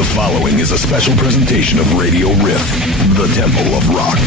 The following is a special presentation of Radio Riff, the Temple of Rock.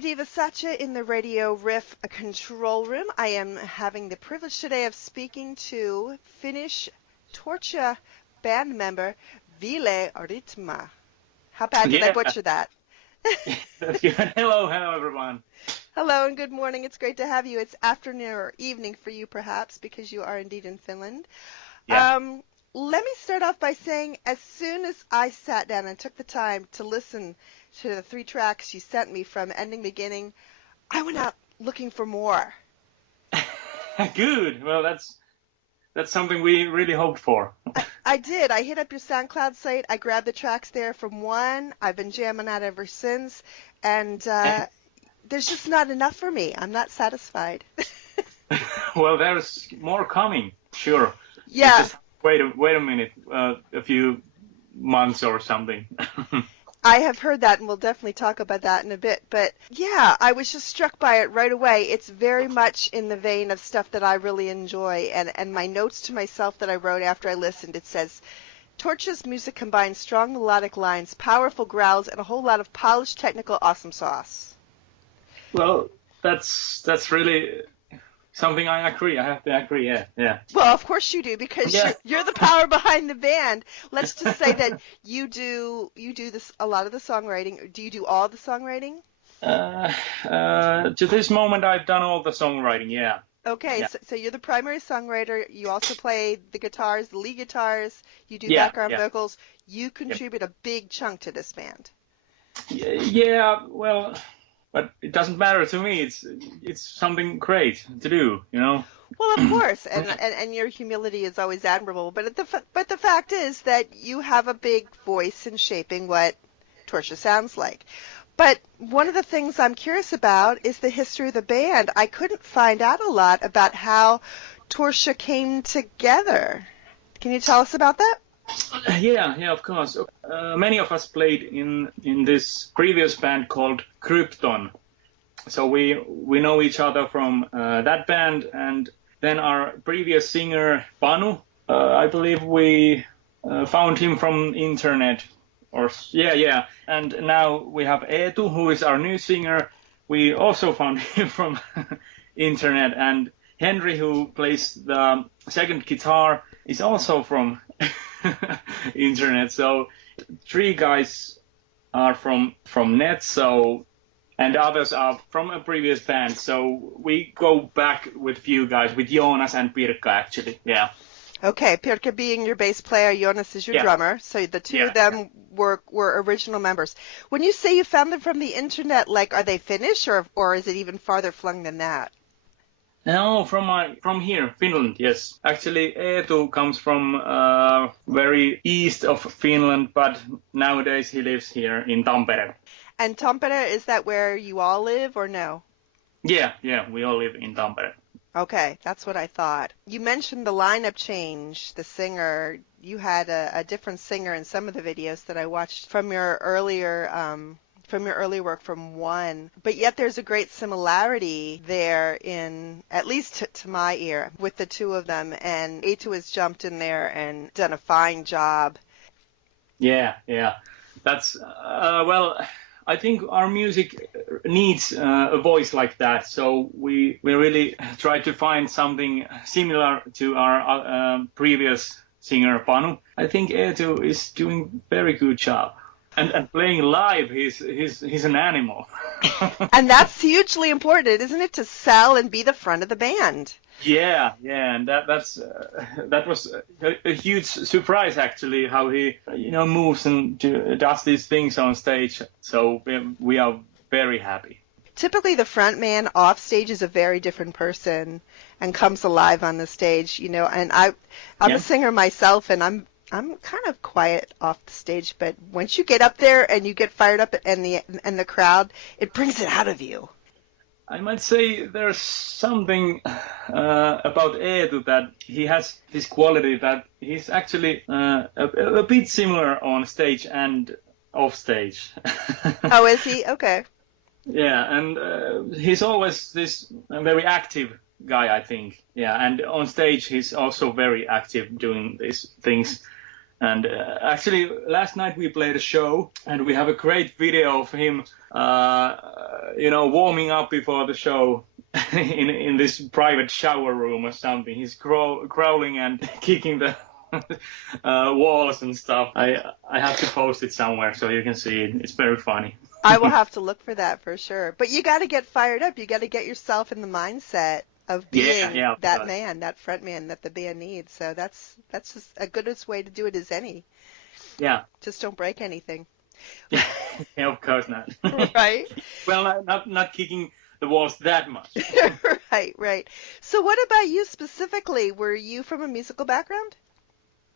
Diva Satya in the Radio Riff control room. I am having the privilege today of speaking to Finnish Torchia band member Ville Riitamaa. How bad did I butcher that? That's good. Hello everyone. Hello and good morning. It's great to have you. It's afternoon or evening for you perhaps because you are indeed in Finland. Yeah. Let me start off by saying as soon as I sat down and took the time to listen to the 3 tracks you sent me from ending beginning, I went out looking for more. Good. Well, that's that's something we really hoped for. I did. I hit up your SoundCloud site. I grabbed the tracks there from one. I've been jamming out ever since. And there's just not enough for me. I'm not satisfied. Well, there's more coming, sure. Yeah. Just wait a minute, a few months or something. I have heard that, and we'll definitely talk about that in a bit. But yeah, I was just struck by it right away. It's very much in the vein of stuff that I really enjoy. And my notes to myself that I wrote after I listened, it says, Torchia's music combines strong melodic lines, powerful growls, and a whole lot of polished technical awesome sauce. Well, that's really something I agree. I have to agree. Yeah. Well, of course you do, because you're the power behind the band. Let's just say that you do this a lot of the songwriting. Do you do all the songwriting? To this moment, I've done all the songwriting. Yeah. Okay, Yeah. So you're the primary songwriter. You also play the guitars, the lead guitars. You do Yeah, background yeah. vocals. You contribute a big chunk to this band. Yeah. Well, but it doesn't matter to me. It's something great to do, you know. Well, of course, and your humility is always admirable. But the fact is that you have a big voice in shaping what Torchia sounds like. But one of the things I'm curious about is the history of the band. I couldn't find out a lot about how Torchia came together. Can you tell us about that? Yeah, of course. Many of us played in this previous band called Krypton. So we know each other from that band, and then our previous singer Panu, I believe we found him from internet. Yeah. And now we have Eetu, who is our new singer. We also found him from internet, and Henri, who plays the second guitar, is also from internet. So 3 guys are from net, and others are from a previous band. So we go back with few guys, with Joonas and Pirkka actually. Yeah. Okay, Pirkka being your bass player, Joonas is your drummer. So the two of them were original members. When you say you found them from the internet, like, are they Finnish or is it even farther flung than that? No, from here, Finland, yes. Actually, Eetu comes from very east of Finland, but nowadays he lives here in Tampere. And Tampere, is that where you all live or no? Yeah, we all live in Tampere. Okay, that's what I thought. You mentioned the lineup change, the singer. You had a different singer in some of the videos that I watched from your earlier work from One, but yet there's a great similarity there in, at least to my ear, with the two of them, and Eetu has jumped in there and done a fine job. Yeah. That's, well, I think our music needs a voice like that, so we really try to find something similar to our previous singer Panu. I think Eetu is doing very good job. And playing live, he's an animal. And that's hugely important, isn't it, to sell and be the front of the band? Yeah, and that was a huge surprise actually, how he moves and does these things on stage. So we are very happy. Typically, the front man off stage is a very different person and comes alive on the stage, And I'm a singer myself, and I'm kind of quiet off the stage, but once you get up there and you get fired up and the crowd, it brings it out of you. I might say there's something about Eetu, that he has this quality that he's actually a bit similar on stage and off stage. Oh, is he? Okay. Yeah, and he's always this very active guy, I think. Yeah, and on stage he's also very active doing these things. And actually, last night we played a show, and we have a great video of him, warming up before the show in this private shower room or something. He's growling and kicking the walls and stuff. I have to post it somewhere so you can see it. It's very funny. I will have to look for that for sure. But you got to get fired up. You got to get yourself in the mindset of being that man, that front man that the band needs. So that's just a goodest way to do it as any. Yeah. Just don't break anything. Yeah, of course not. Right? Well, not kicking the walls that much. Right. So what about you specifically? Were you from a musical background?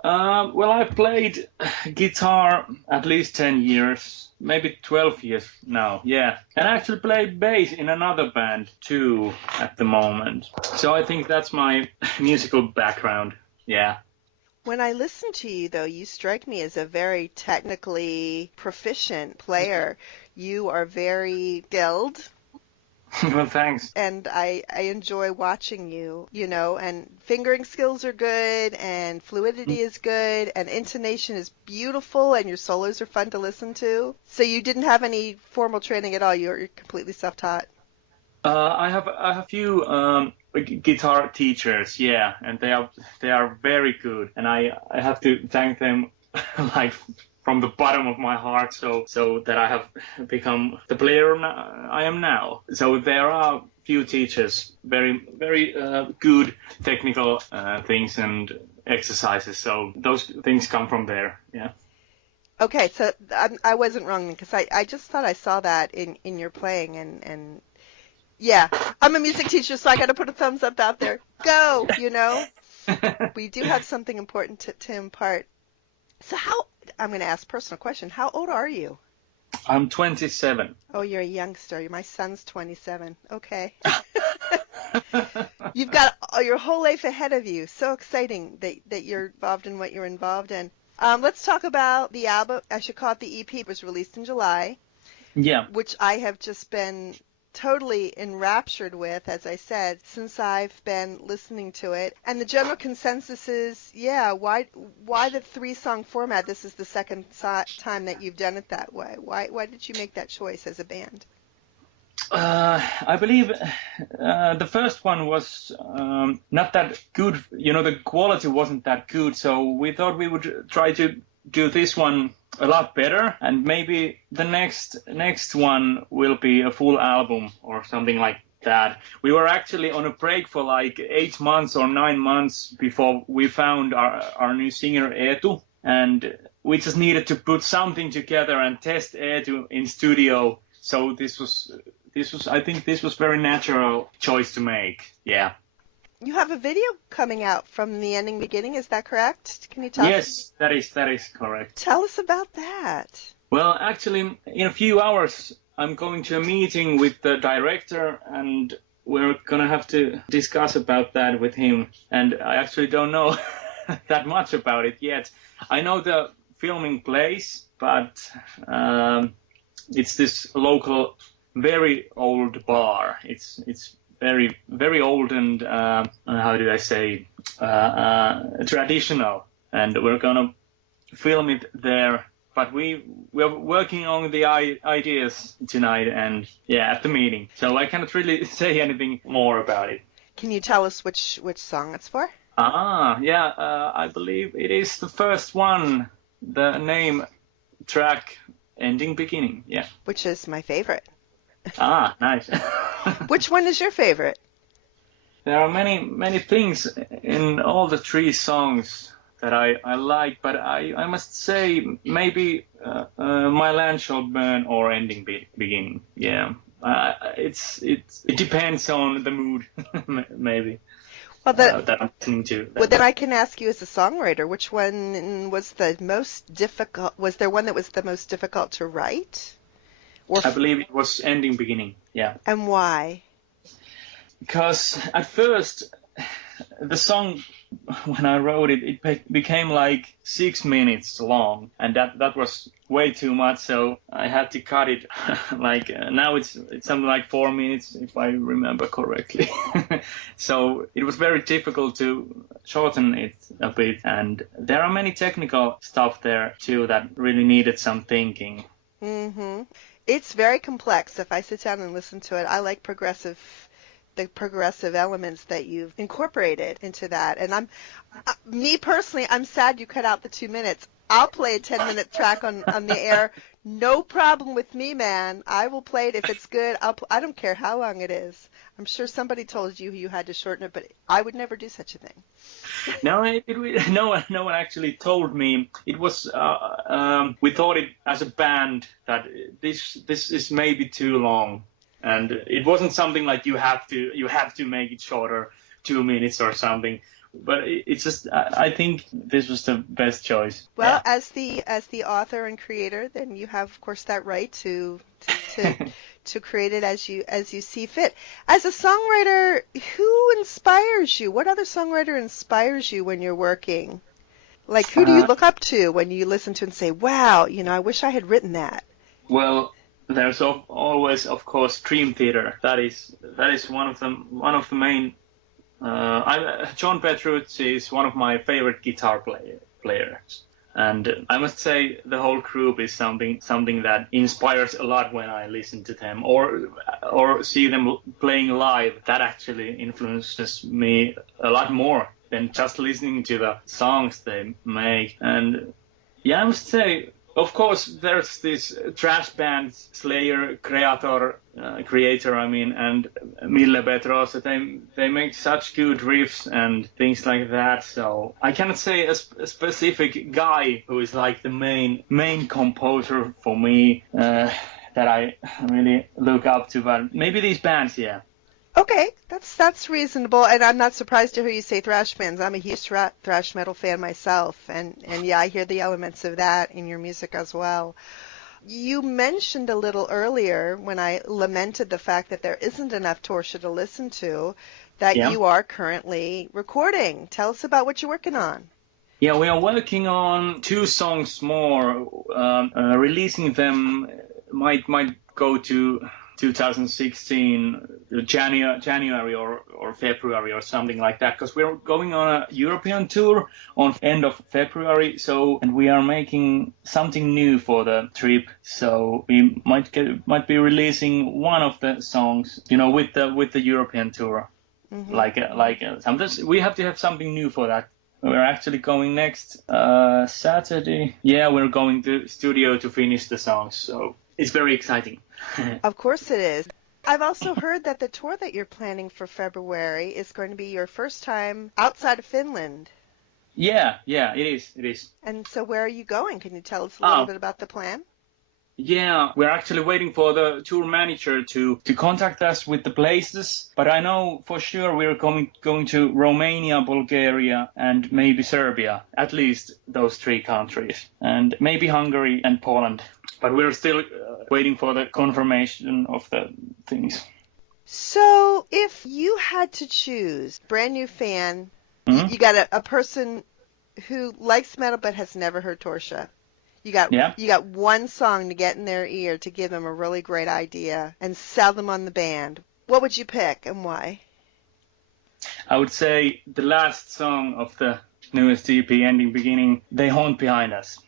Well, I played guitar at least 10 years, maybe 12 years now, yeah. And I actually played bass in another band too at the moment. So I think that's my musical background, yeah. When I listen to you, though, you strike me as a very technically proficient player. You are very skilled. Well, thanks. And I enjoy watching you, and fingering skills are good, and fluidity is good, and intonation is beautiful, and your solos are fun to listen to. So you didn't have any formal training at all. You're completely self-taught. I have a few guitar teachers, yeah, and they are very good, and I have to thank them like from the bottom of my heart, so that I have become the player I am now. So there are few teachers, very good technical things and exercises. So those things come from there, yeah. Okay, so I wasn't wrong because I just thought I saw that in your playing and yeah, I'm a music teacher, so I got to put a thumbs up out there. Go, We do have something important to impart. So I'm going to ask a personal question. How old are you? I'm 27. Oh, you're a youngster. My son's 27. Okay. You've got your whole life ahead of you. So exciting that you're involved in what you're involved in. Let's talk about the album. I should call it the EP. It was released in July. Yeah. Which I have just been totally enraptured with, as I said, since I've been listening to it. And the general consensus is, yeah, why the 3-song format? This is the second time that you've done it that way. Why did you make that choice as a band? I believe the first one was not that good. The quality wasn't that good, so we thought we would try to do this one a lot better, and maybe the next one will be a full album or something like that. We were actually on a break for like 8 months or 9 months before we found our new singer Eetu, and we just needed to put something together and test Eetu in studio. So this was I think this was very natural choice to make. Yeah. You have a video coming out from the ending beginning, is that correct? Can you tell us? Yes, that is correct. Tell us about that. Well, actually, in a few hours, I'm going to a meeting with the director, and we're going to have to discuss about that with him. And I actually don't know that much about it yet. I know the filming place, but it's this local, very old bar. It's very, very old and, how do I say, traditional. And we're going to film it there. But we're working on the ideas tonight and, yeah, at the meeting. So I cannot really say anything more about it. Can you tell us which song it's for? Yeah, I believe it is the first one, the name track ending beginning, yeah. Which is my favorite. Nice. Which one is your favorite? There are many things in all the 3 songs that I like, but I must say maybe My Land Shall Burn or Ending Beginning. Yeah, it depends on the mood, maybe. Well, that I'm listening to. Well, then I can ask you as a songwriter, which one was the most difficult? Was there one that was the most difficult to write? I believe it was Ending Beginning, yeah. And why? Because at first, the song, when I wrote it, it became like 6 minutes long, and that was way too much, so I had to cut it. Like now it's something like 4 minutes, if I remember correctly. So it was very difficult to shorten it a bit, and there are many technical stuff there too that really needed some thinking. Mm-hmm. It's very complex. If I sit down and listen to it, I like the progressive elements that you've incorporated into that. And me personally, I'm sad you cut out the 2 minutes. I'll play a 10-minute track on the air. No problem with me, man. I will play it if it's good. I don't care how long it is. I'm sure somebody told you had to shorten it, but I would never do such a thing. No, no one actually told me. It was we thought it as a band that this is maybe too long, and it wasn't something like you have to make it shorter, 2 minutes or something. But it's just, I think this was the best choice. Well, as the author and creator, then you have, of course, that right to to create it as you see fit. As a songwriter, who inspires you? What other songwriter inspires you when you're working? Like, who do you look up to when you listen to and say, "Wow, I wish I had written that"? Well, there's always, of course, Dream Theater. That is one of the main. John Petrucci is one of my favorite guitar players, and I must say the whole group is something that inspires a lot when I listen to them or see them playing live. That actually influences me a lot more than just listening to the songs they make. And yeah, I must say, of course, there's this thrash band Slayer creator, and Mille Petrosa. They make such good riffs and things like that. So I cannot say a specific guy who is like the main composer for me that I really look up to, but maybe these bands, yeah. Okay, that's reasonable, and I'm not surprised to hear you say thrash bands. I'm a huge thrash metal fan myself, and yeah, I hear the elements of that in your music as well. You mentioned a little earlier when I lamented the fact that there isn't enough Torchia to listen to, that you are currently recording. Tell us about what you're working on. Yeah, we are working on 2 songs more. Releasing them might go to 2016 January or February or something like that, because we're going on a European tour on end of February, and we are making something new for the trip, so we might be releasing one of the songs with the European tour. Mm-hmm. like sometimes we have to have something new for that. We're actually going next Saturday. Yeah, we're going to studio to finish the songs, so it's very exciting. Of course it is. I've also heard that the tour that you're planning for February is going to be your first time outside of Finland. Yeah, it is. And so where are you going? Can you tell us a little bit about the plan? Yeah, we're actually waiting for the tour manager to contact us with the places, but I know for sure we're going to Romania, Bulgaria, and maybe Serbia, at least those 3 countries, and maybe Hungary and Poland. But we're still waiting for the confirmation of the things. So if you had to choose, brand new fan, you got a person who likes metal but has never heard Torchia. You got one song to get in their ear to give them a really great idea and sell them on the band. What would you pick and why? I would say the last song of the newest EP, Ending Beginning, They Haunt Behind Us,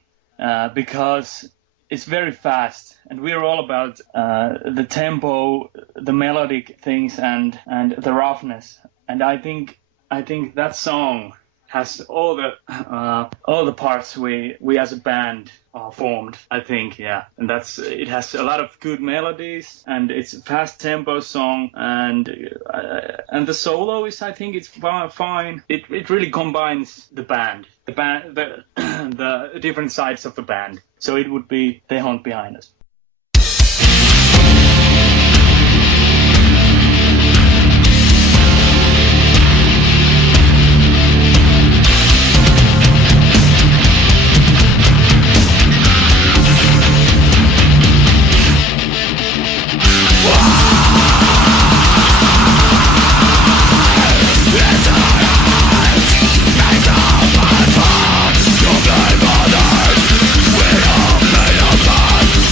because it's very fast, and we're all about the tempo, the melodic things, and the roughness. And I think that song has all the parts we as a band formed. I think, yeah, and it has a lot of good melodies, and it's a fast tempo song, and the solo is, I think, it's fine. It really combines the different sides of the band. So it would be They Haunt Behind Us.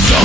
So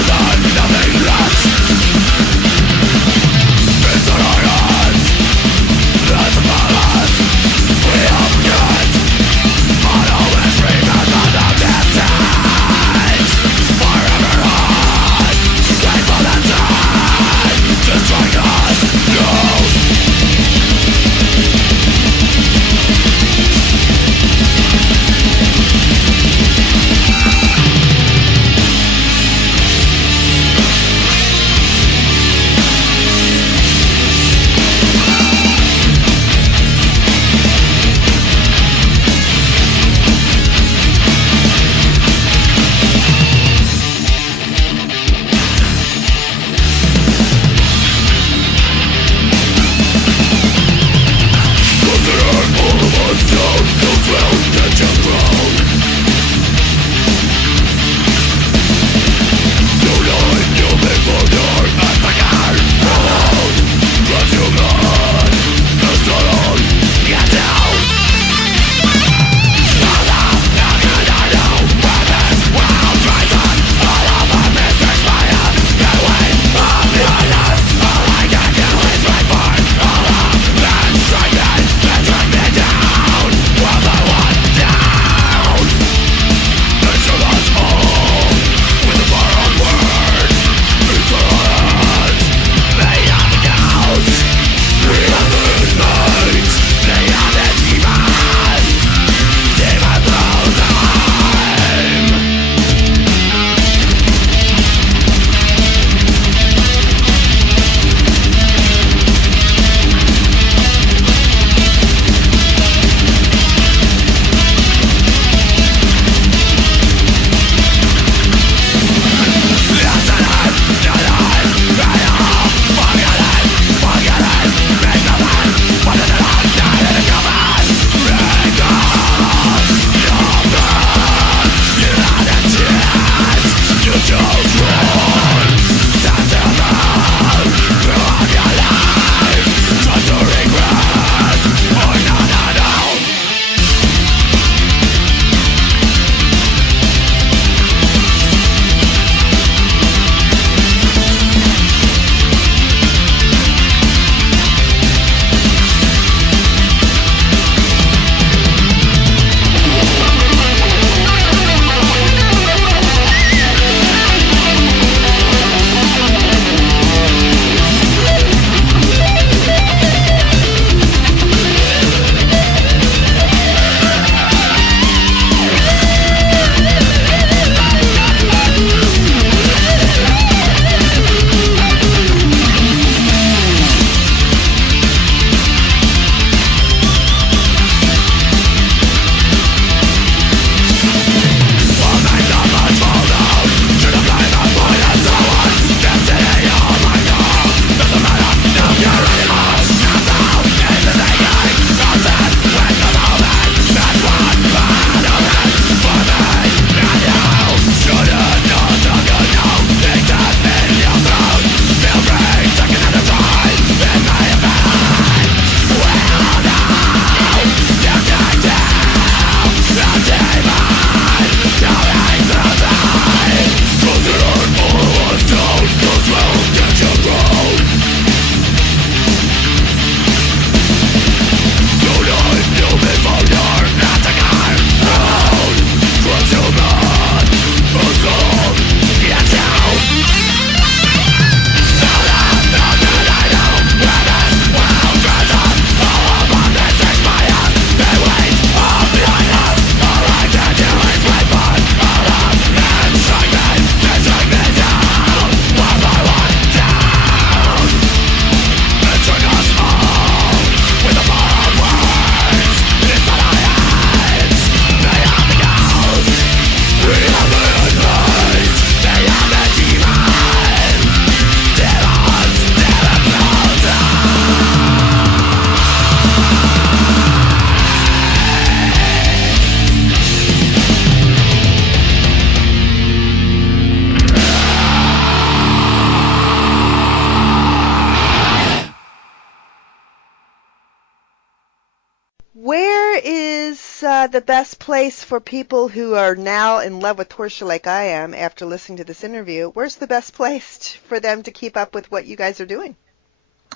is the best place for people who are now in love with Torchia like I am after listening to this interview? Where's the best place for them to keep up with what you guys are doing?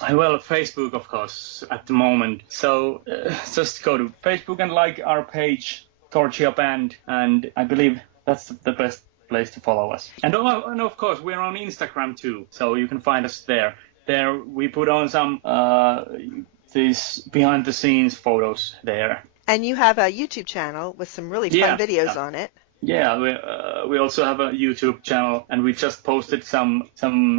Well, Facebook, of course, at the moment. So just go to Facebook and like our page, Torchia Band, and I believe that's the best place to follow us. And of course, we're on Instagram too, so you can find us there. There we put on some these behind-the-scenes photos there. And you have a YouTube channel with some really fun videos on it. Yeah, we also have a YouTube channel, and we just posted some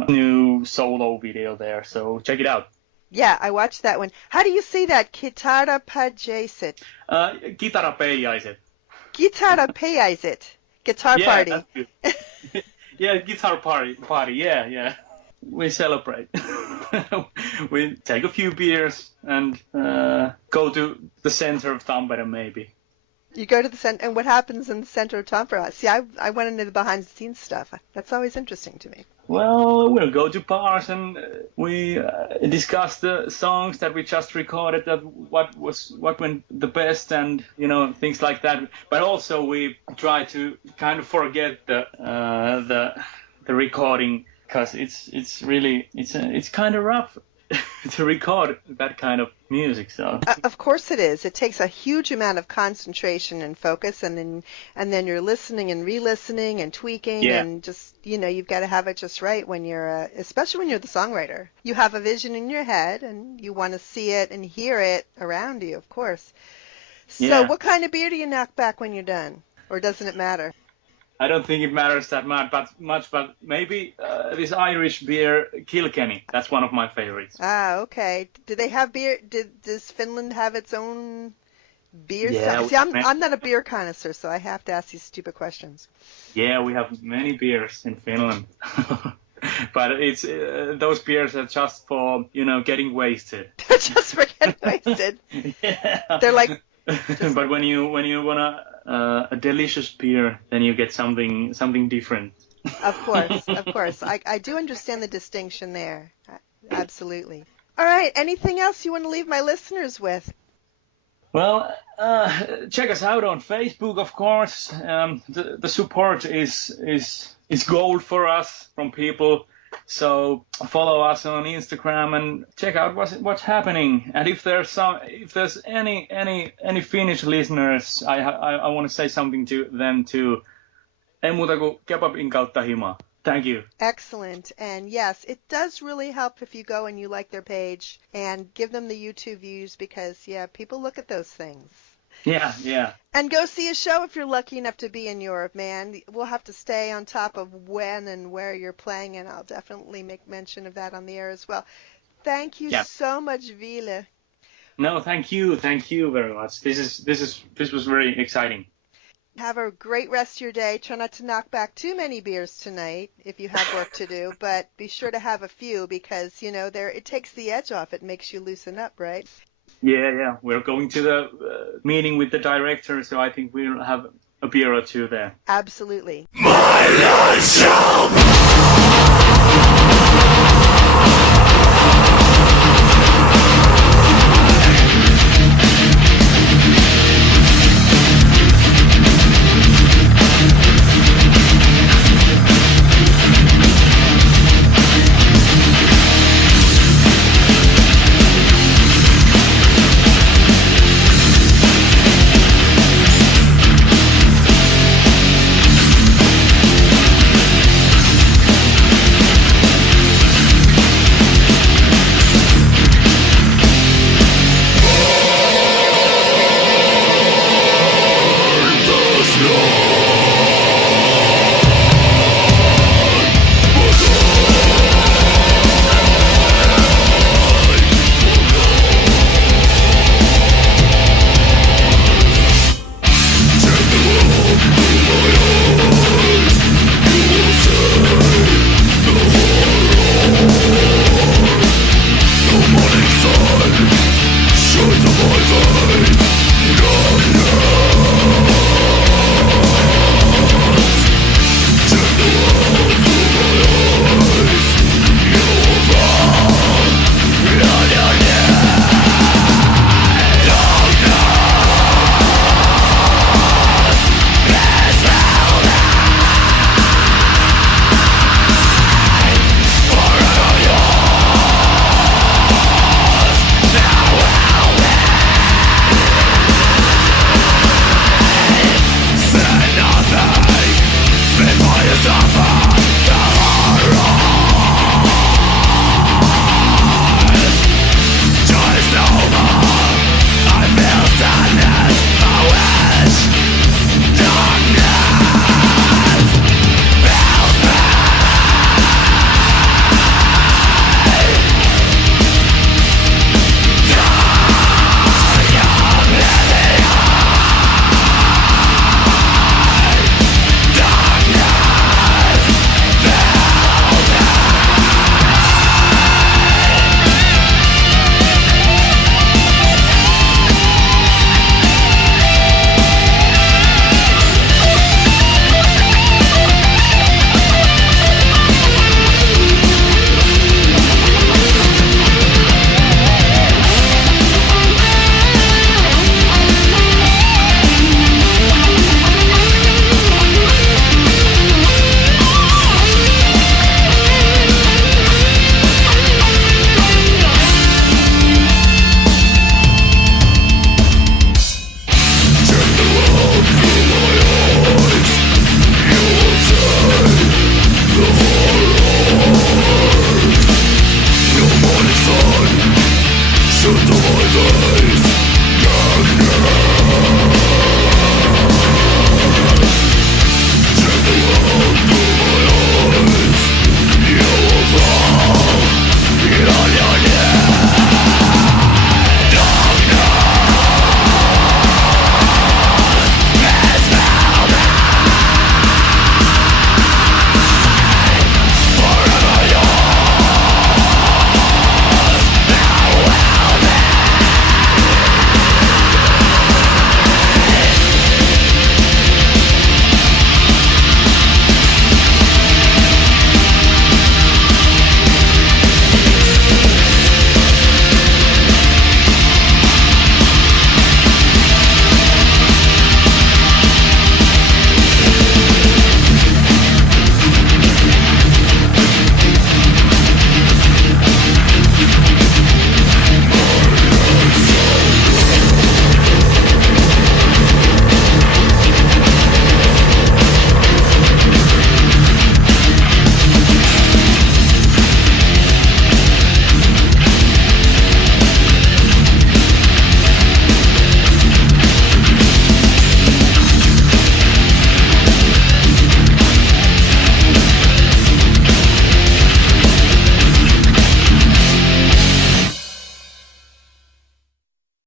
new solo video there, so check it out. Yeah, I watched that one. How do you say that? Kitarapajaiset. Kitarapejaiset. Kitarapejaiset. Guitar party. That's good. Yeah, guitar party. Yeah. We celebrate. We take a few beers and go to the center of Tampere, maybe. You go to the center, and what happens in the center of Tampere? See, I went into the behind-the-scenes stuff. That's always interesting to me. Well, we'll go to bars and we discuss the songs that we just recorded, that what went the best, and things like that. But also we try to kind of forget the recording, because it's really kind of rough to record that kind of music. So of course it is. It takes a huge amount of concentration and focus, and then you're listening and re-listening and tweaking, and just you've got to have it just right when you're especially when you're the songwriter. You have a vision in your head and you want to see it and hear it around you, of course. So what kind of beer do you knock back when you're done, or doesn't it matter? I don't think it matters that much, but maybe this Irish beer, Kilkenny. That's one of my favorites. Ah, okay. Do they have beer? Does Finland have its own beer? Yeah. See, I'm not a beer connoisseur, so I have to ask these stupid questions. Yeah, we have many beers in Finland. But it's those beers are just for, getting wasted. Just for getting wasted. Yeah. They're like... But when you want a delicious beer, then you get something different. Of course. I do understand the distinction there. Absolutely. All right. Anything else you want to leave my listeners with? Well, check us out on Facebook, of course. The support is gold for us from people. So follow us on Instagram and check out what's happening. And if there's any Finnish listeners, I want to say something to them too. Ei muuta kuin kebabin kautta himaa. Thank you. Excellent. And yes, it does really help if you go and you like their page and give them the YouTube views, because people look at those things. Yeah. And go see a show if you're lucky enough to be in Europe, man. We'll have to stay on top of when and where you're playing, and I'll definitely make mention of that on the air as well. Thank you so much, Ville. No, thank you very much. This was very exciting. Have a great rest of your day. Try not to knock back too many beers tonight if you have work to do, but be sure to have a few, because it takes the edge off. It makes you loosen up, right? Yeah. We're going to the meeting with the director, so I think we'll have a beer or two there. Absolutely. My love shall the snow.